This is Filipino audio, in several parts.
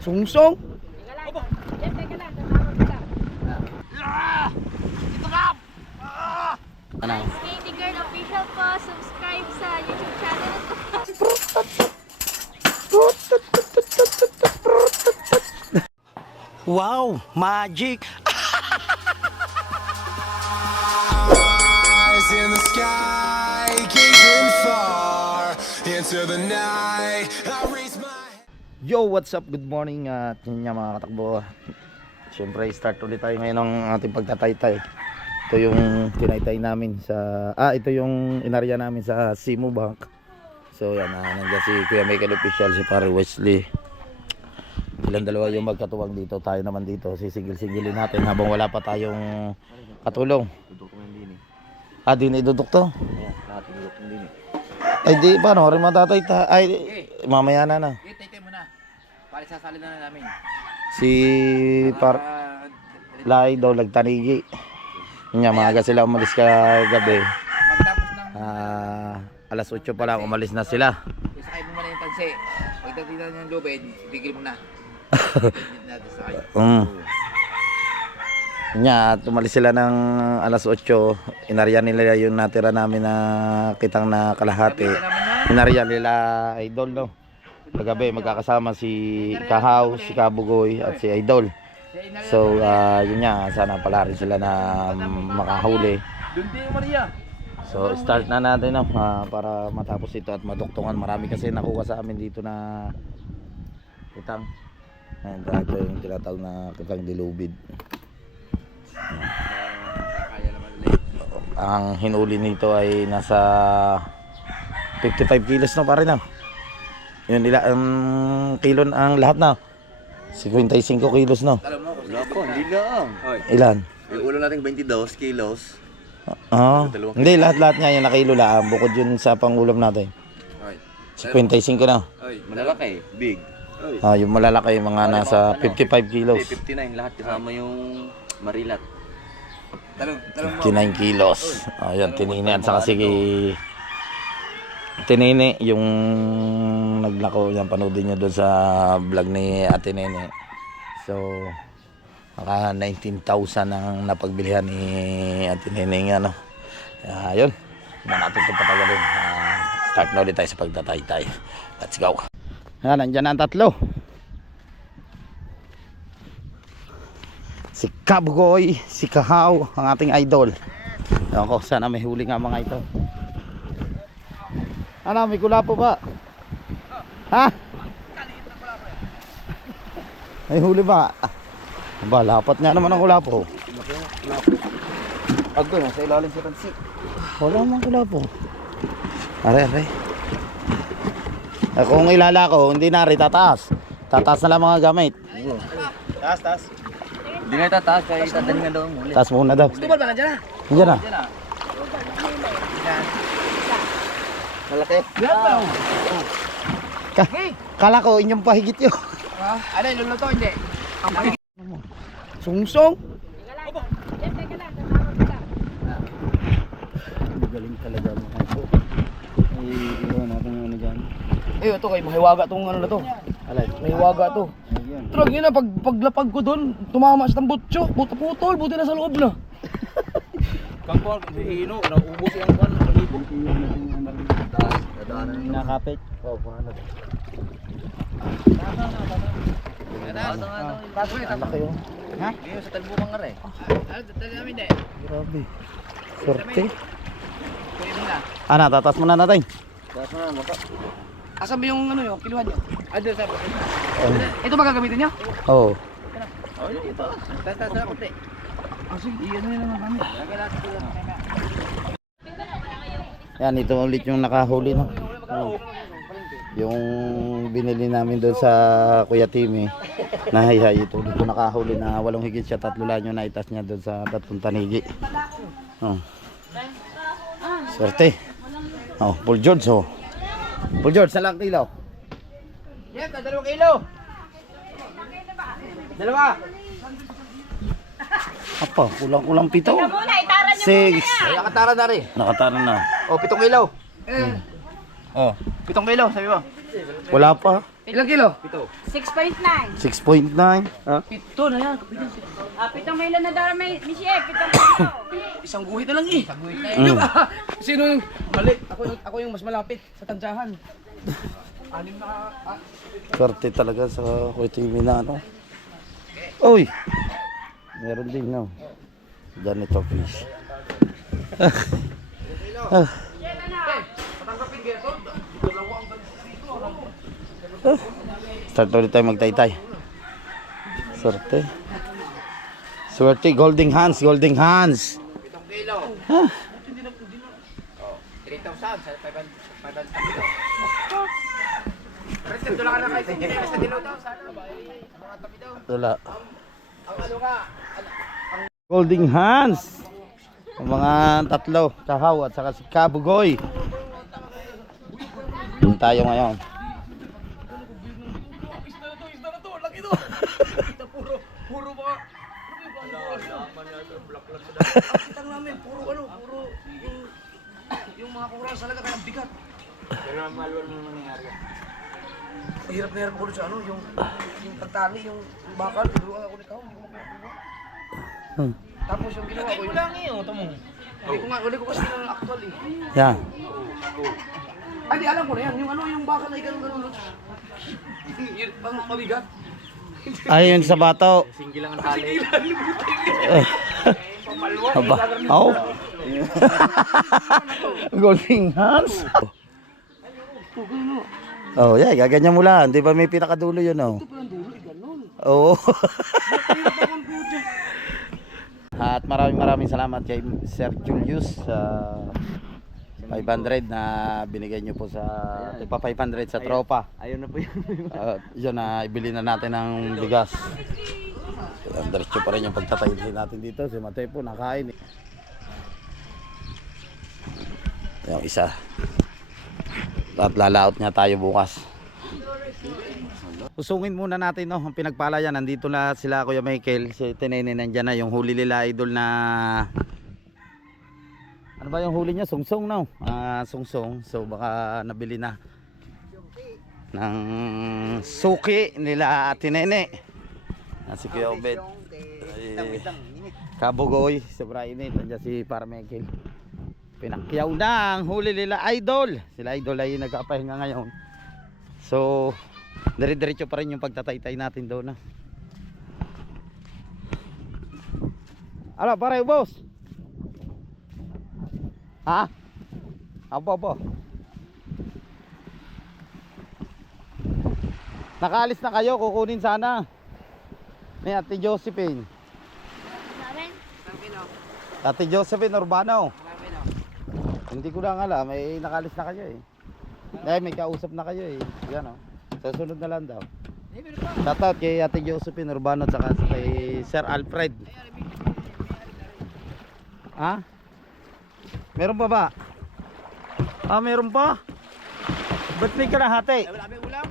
Sungsong? Yan, teka lang. Tatawag ka lang. Ano? Katie Girl Official po. Subscribe sa YouTube channel ko. Wow! Magic! eyes in the sky, gazing far into the night. Yo, what's up? Good morning at yun nga mga katakbo. Siyempre, start ulit tayo ngayon ng ating pagtataytay. Ito yung tinaytay namin sa... Ah, ito yung inarya namin sa Simu Bank. So yan, ah, nandiyan si Kuya Michael Official, si Pare Wesley. Silang dalawa yung magkatuwang dito. Tayo naman dito. Sisigil-sigilin natin habang wala pa tayong katulong. Ah, di na idudok to? Ay, di, paano? Rin matatayta. Ay, mamaya na na. Eh, mo na. Para sasali na namin. Si par Lai daw nagtanigi. Yun nga, maaga sila umalis ka gabi. Pagtapos ng Ah, alas 8 pa lang umalis na sila. isakay mo muna yung tansi. Pagdating na ng lubid, tigil mo na. Sakay. Mm. Yun nga, at umalis sila ng alas 8. Inarya nila yung natira namin na kitang na kalahati. Inarya nila Idol, no? Kagabi, magkakasama si Kahaw, si Kabugoy, at si Idol. So, ah, yun nga, sana pala rin sila na mm, makahuli. So start na natin no, ah, para matapos ito at maduktungan. Marami kasi nakuha sa amin dito na kitang. Ayan, ito yung tinatawag na kitang dilubid. Ang hinuli nito ay nasa 55 kilos no pare na. Yun nila ang kilo ang lahat na. 55 kilos no. Alam mo, Wala po, hindi lang. Ilan? Yung ulo natin 22 kilos. Oo. Hindi lahat-lahat niya yung nakilo lang bukod yun sa pangulam natin. Ay, 55 na. ay, malalaki, big. Ay, Ah, yung malalaki yung mga nasa 55 kilos. 59 lahat kasama yung marilat. talong, talong mo. 59 kilos. Ayan, tinini at saka sige tinini yung naglako yan panoodin nyo doon sa vlog ni Ate Nene. So naka 19,000 ang napagbilihan ni Ate Nene nga no. Ayun. Hindi na natin ito patagalin. Ah, start na ulit tayo sa pagtatay-tay. Let's go. Ayan, nandyan na ang tatlo. Si Kabgoy, si Kahaw, ang ating idol. Ewan ko, sana may huli nga mga ito. Ano, may kulapo ba? Ha? May huli ba? Ba, lapat nga naman ang kulapo. Agdo, nasa ilalim sa tansi. Wala mang kulapo. Are, are. Eh, kung ilala ko, hindi na rin tataas. Tataas na lang mga gamit. Taas, taas. Hindi nga tataas, kaya itadalingan daw ang huli. Taas muna daw. Tubal ba nandiyan na? Nandiyan na. Nandiyan na. Malaki. Ka kala ko inyong pahigit yun. Ah, ano luluto, hindi? Ang pahig. Sungsong? Yan. Galing talaga mga ito. Ay, iwan natin yung ano dyan. Eh, ito kay mahiwaga tong ano na to. Alay. Mahiwaga to. Trog yun na, pag, paglapag ko doon, tumama siya ng butso. Buto putol, buti na sa loob na. Kang kuwan, hihino, naubos yung nagibo. Nakapit. Oh, paano? Ang laki yun. Ha? Hindi sa talbukang rin. Ano, tali namin de. Grabe. Sorte. Kunin mo na. Ana, tatas mo na natin. Asan ba yung ano yung kiluhan nyo? Ah, doon sa... Oh. Ito ba gagamitin nyo? Oo. Oh, ito. Tata sa kunti. Ah, sige, ano yun naman kami. Lagay natin dito. Yan, ito ulit yung nakahuli no. Oh. Yung binili namin doon sa Kuya Timmy. Nahihay ito ulit yung nakahuli na walong higit siya tatlo lang yung naitas niya doon sa tatlong tanigi. Oh. Swerte. Oh, Paul George oh. Paul George, salang kilo. Yan, dalawang kilo. Dalawa. Apa, kulang-kulang pito. Muna, itara niyo Six. Ay, nakatara na rin. Nakatara na. Oh, pitong kilo. Oh, pitong kilo, sabi mo. Wala pa. Ilang kilo? 6.9. 6.9. Ha? Pito na yan. Ah, pitong may na dara may ni chef, pitong kilo. Isang guhit na lang eh. Isang guhit na Mm. Sino yung mali? Ako yung, ako yung mas malapit sa tansyahan. Anim na... Ah, Swerte talaga sa Kuwait TV na ano. Uy! Meron din no. Ganito fish. Ah. ang. Start ulit tayo magtaytay. Swerte. Swerte, golden hands, golden hands. Pitong kilo. Ah. Hindi na, hindi na. Oh, 3,000 sa 500 kilo. Present, lang ka na kayo. Sige, sa dilaw daw. Sana ba? Mga tabi daw. Wala. Ang ano nga, Golden hands. Ang mga tatlo, kahaw at saka si Kabugoy. Doon tayo ngayon. puro, mga... Ang kitang namin, puro ano, puro yung yung mga kurang talaga kaya bigat. Pero maluwal mo nangyari. Hirap na hirap ako sa ano, yung yung pagtali, yung bakal, tinuruan ako ni Kao, hindi ko makuha. Hmm. Tapos yung ginawa ko, yung... lang eh, oh, tamo. Hindi ko nga, hindi ko kasi ng actual eh. Yan. Ay, di alam ko na yan, yung ano, yung bakal ay ganun ganun. Yung pang mabigat. Ayun sa bato. Singgil lang ang tali. Eh. Aba. Oh. Golden hands. Oh, yeah, gaganyan mo lang. Di ba may pinakadulo yun, oh? Oo. At maraming maraming salamat kay Sir Julius sa 500 na binigay niyo po sa tipa 500 sa tropa. Ayun na po yun. At yun na ibili na natin ng bigas. Diretso pa rin yung pagtatay natin dito. Si Mateo po nakain eh. Yung isa. At lalaot niya tayo bukas. Usungin muna natin no, ang pinagpalayan. Nandito na sila Kuya Michael. Si Tinene nandyan na yung huli nila idol na ano ba yung huli niya? Sungsong no? Ah, sungsong. So baka nabili na ng suki nila Ate Nene. Ah, si Kuya Obed. Ay, Kabugoy, sobrang init. Nandiyan si Parmekil. Pinakyaw na ang huli nila Idol. Sila Idol ay nagkapahinga ngayon. So, dire-diretso pa rin yung pagtataytay natin doon. Ah. Ala, pare, boss. Ha? Apo, apo. Nakaalis na kayo, kukunin sana. Ni Ate Josephine. Ate Josephine Urbano. Hindi ko lang alam, may nakalis na kayo eh. Eh, may kausap na kayo eh. Yan oh. Susunod na lang daw. Shoutout kay Ate Josephine Urbano at saka kay Sir Alfred. Ha? Meron pa ba? Ah, meron pa? Ba't may kalahati? Wala may ulam.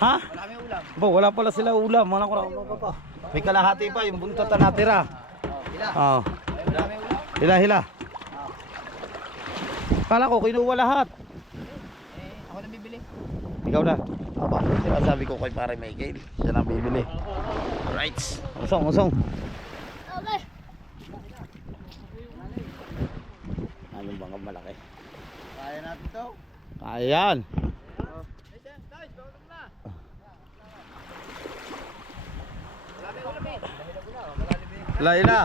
Ha? Wala may ulam. Bo, wala pala sila ulam. Wala ko na pa. May kalahati pa, yung buntot na natira. Oh. May ulam. Hila, hila. Kala ko, kinuha lahat. Ako na bibili. Ikaw na. Aba, sinasabi ko kay pare Michael. Siya na bibili. Alright. Usong, usong. Okay. Anong bangag malaki? Kaya natin to. Kaya yan. Laila.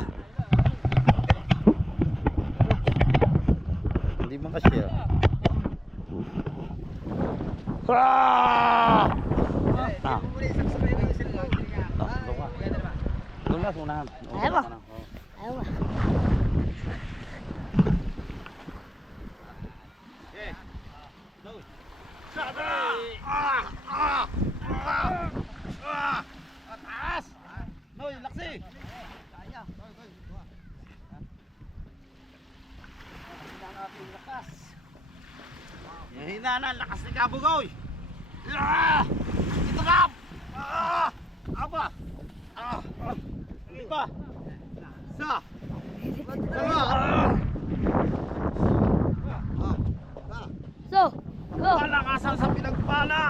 Hindi man kasi ah. Ah! Ah. Doon na, unahan. Ayaw ba? Ayaw ba? Hina na, lakas ni Kabugoy. Ah! Ito! Ah! Apa! Ah! Iba! Sa! Dalawa! Ah! So, go! Palakasan sa pinagpala!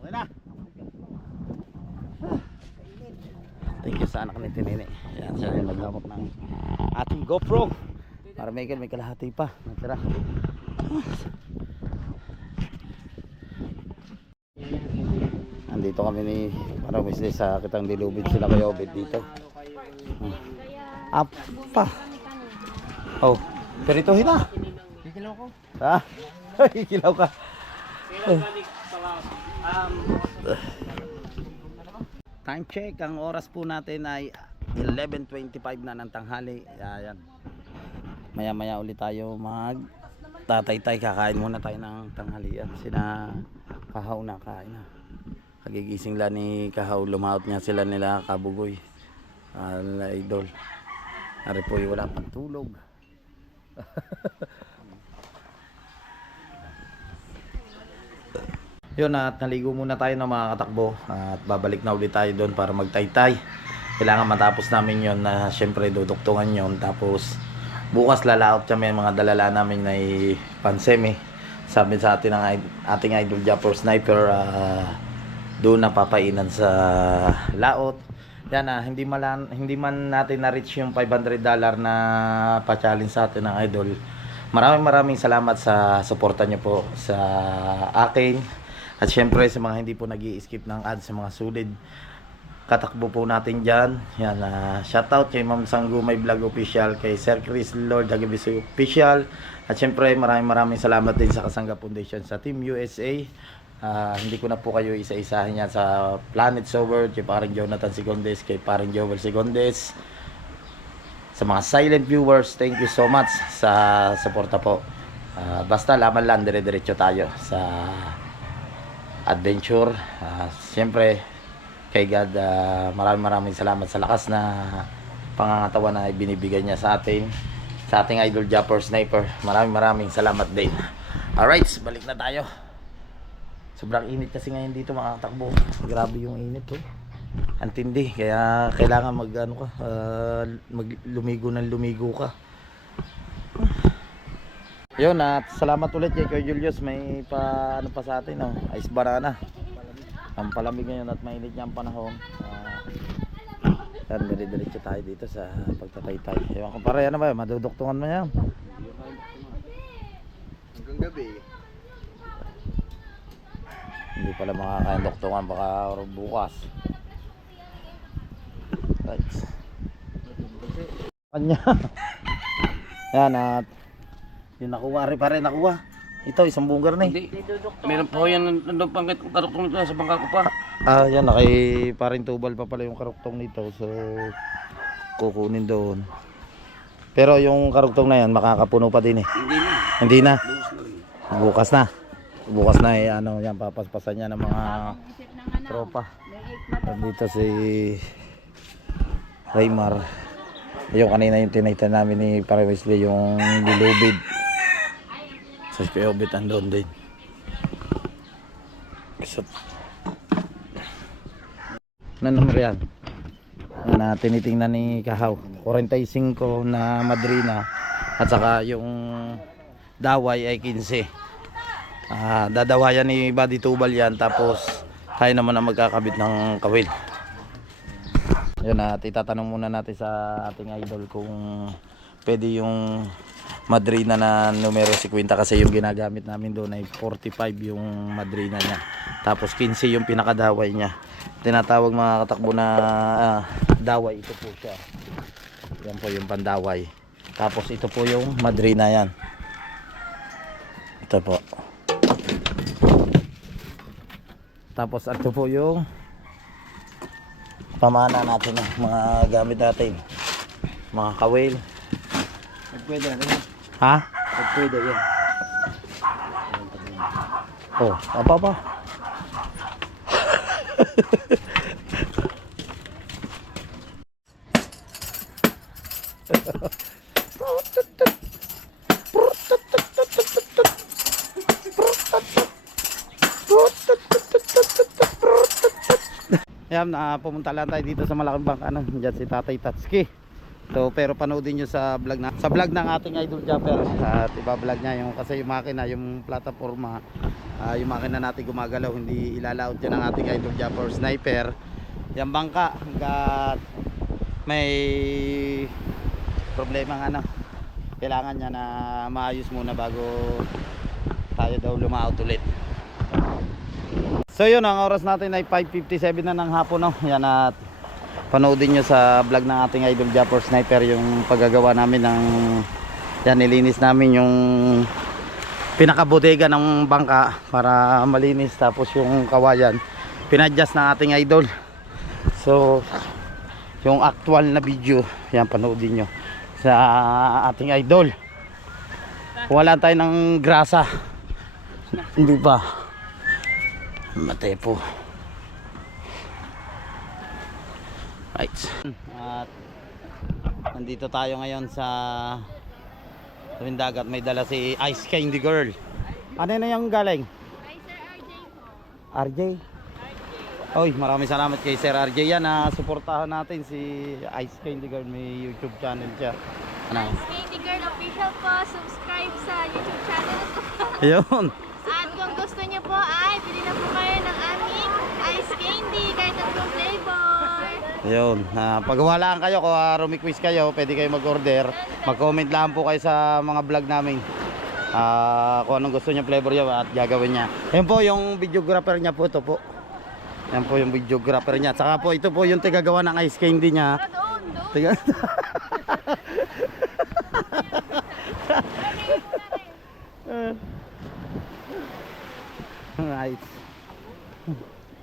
Okay na! Thank you sa anak ni Tinini. Yan siya yung naglakot ng ating GoPro. Para may may kalahati pa. Natira. Ah. Kami ni para Wesley sa kitang dilubid sila kayo obit dito. Hmm. Apa. Oh, perituhin na. Kikilaw ko. Ha? Kikilaw ka. Time check, ang oras po natin ay 11.25 na ng tanghali. Ayan. Maya maya ulit tayo mag tataytay kakain muna tayo ng tanghalian. Sina Kahaw na kain na. Kagigising lang ni Kahaw, lumaot niya sila nila Kabugoy. Ah, nila idol. Ari po wala pang tulog. Yun at naligo muna tayo ng mga katakbo at babalik na ulit tayo doon para magtaytay. Kailangan matapos namin yon na syempre duduktungan yon tapos bukas lalaot kami mga dalala namin na pansemi. Sabi sa atin ng ating idol Japper Sniper ah, doon napapainan sa laot. Yan ah, hindi man hindi man natin na-reach yung 500 dollar na pa-challenge sa atin ng idol. Maraming maraming salamat sa suporta niyo po sa akin. At syempre sa mga hindi po nag skip ng ads sa mga sulit katakbo po natin dyan. Yan, uh, shoutout kay Ma'am Sanggumay Vlog Official, kay Sir Chris Lord Agabiso Official. At syempre maraming maraming salamat din sa Kasangga Foundation sa Team USA. Ah, hindi ko na po kayo isa-isahin yan sa Planet Sober, kay parang Jonathan Sigondes, kay parang Joel Sigondes. Sa mga silent viewers, thank you so much sa suporta po. Ah, basta laban lang, dire-diretso tayo sa adventure. Ah, Siyempre, kay God, ah, maraming maraming salamat sa lakas na pangangatawan na ibinibigay niya sa atin. Sa ating idol Japper Sniper. Maraming maraming salamat din. Alright, balik na tayo. Sobrang init kasi ngayon dito mga katakbo. Grabe yung init oh. Antindi. Kaya kailangan mag ano ka, ah, mag lumigo ng lumigo ka. Yun at salamat ulit kay Kuya Julius may pa ano pa sa atin no, ice banana. Ang palamig ngayon at mainit niya ang panahon. Uh, yan, dire-diretso tayo dito sa pagtataytay. Ewan ko pare, ano ba? Maduduktungan mo yan. Hanggang gabi. Hindi pala makakain duktungan baka bukas. Right. Kanya. yan at yung nakuha rin pa rin nakuha. Ito isang bunggar na eh. Meron po yan nandun pang karuktong nito sa bangka ko pa. Ah, yan na kay paring tubal pa pala yung karuktong nito. So kukunin doon. Pero yung karuktong na yan makakapuno pa din eh. Hindi na. Hindi na. Bukas na. Bukas na eh ano yan papaspasan niya ng mga tropa. Nandito si Raymar. Yung kanina yung tinaytan namin ni Pare Wesley yung dilubid. Sa si Kuya Obit andun din. So, na numero yan? Na tinitingnan ni Kahaw. 45 na Madrina at saka yung daway ay 15. Ah, dadawayan ni Buddy Tubal yan tapos tayo naman ang magkakabit ng kawil. Yun at itatanong muna natin sa ating idol kung pwede yung madrina na numero 50 kasi yung ginagamit namin doon ay 45 yung madrina niya. Tapos 15 yung pinakadaway niya. Tinatawag mga katakbo na ah, daway ito po siya. Yan po yung pandaway. Tapos ito po yung madrina yan. Ito po. Tapos ito po yung pamana natin ng mga gamit natin. Mga kawil. Pwede na rin. Ha? Pwede yan. Oh, apa pa? Yan, na pumunta lang tayo dito sa malaking bangka ano, diyan si Tatay Tatski. So, pero panoodin nyo sa vlog na sa vlog ng ating idol Japper at iba-vlog niya yung kasi yung makina, yung plataforma, ah, yung makina natin gumagalaw, hindi ilalaot yan ng ating idol Japper Sniper. Yung bangka hanggat may problema ano. Kailangan niya na maayos muna bago tayo daw lumaot ulit. So yun, ang oras natin ay 5.57 na ng hapon. No? Yan at panoodin nyo sa vlog ng ating idol Japper Sniper yung paggagawa namin ng yan nilinis namin yung pinakabodega ng bangka para malinis tapos yung kawayan pinadjust ng ating idol so yung actual na video yan panoodin nyo sa ating idol wala tayo ng grasa hindi pa matay po right at nandito tayo ngayon sa Tawing dagat may dala si Ice Candy Girl. Ano na yung galing? Hi, Sir RJ po. RJ? Oy, maraming salamat kay Sir RJ yan na suportahan natin si Ice Candy Girl. May YouTube channel siya. Ano? Ice Candy Girl Official po. Subscribe sa YouTube channel. Ayun. Kung gusto niyo po ay bili na po kayo ng aming Ice Candy kahit anong flavor. Ayun. Uh, pag walaan kayo, kung uh, rumiquiz kayo, pwede kayo mag-order. Mag-comment lang po kayo sa mga vlog namin. Ah, kung anong gusto niya flavor niya at gagawin niya. Ayun po yung videographer niya po ito po. Yan po yung videographer niya. Saka po ito po yung tigagawa ng ice candy niya. Doon, doon. Tiga. Alright.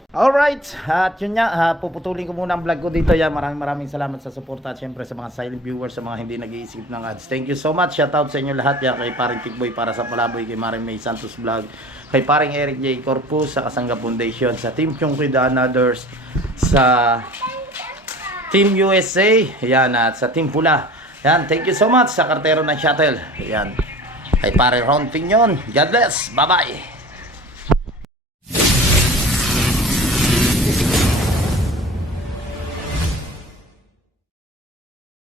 Alright, at yun nga, ah, puputulin ko muna ang vlog ko dito. Yan, maraming maraming salamat sa suporta at syempre sa mga silent viewers, sa mga hindi nag-iisip ng ads. Thank you so much. Shout out sa inyo lahat. Yan, kay paring Tikboy para sa Palaboy, kay Maring May Santos Vlog, kay paring Eric J. Corpus, sa Kasangga Foundation, sa Team Chongki The Others, sa Team USA, yan, at sa Team Pula. Yan, thank you so much sa kartero ng shuttle. Yan, kay pare Ron Pignon. God bless. Bye-bye.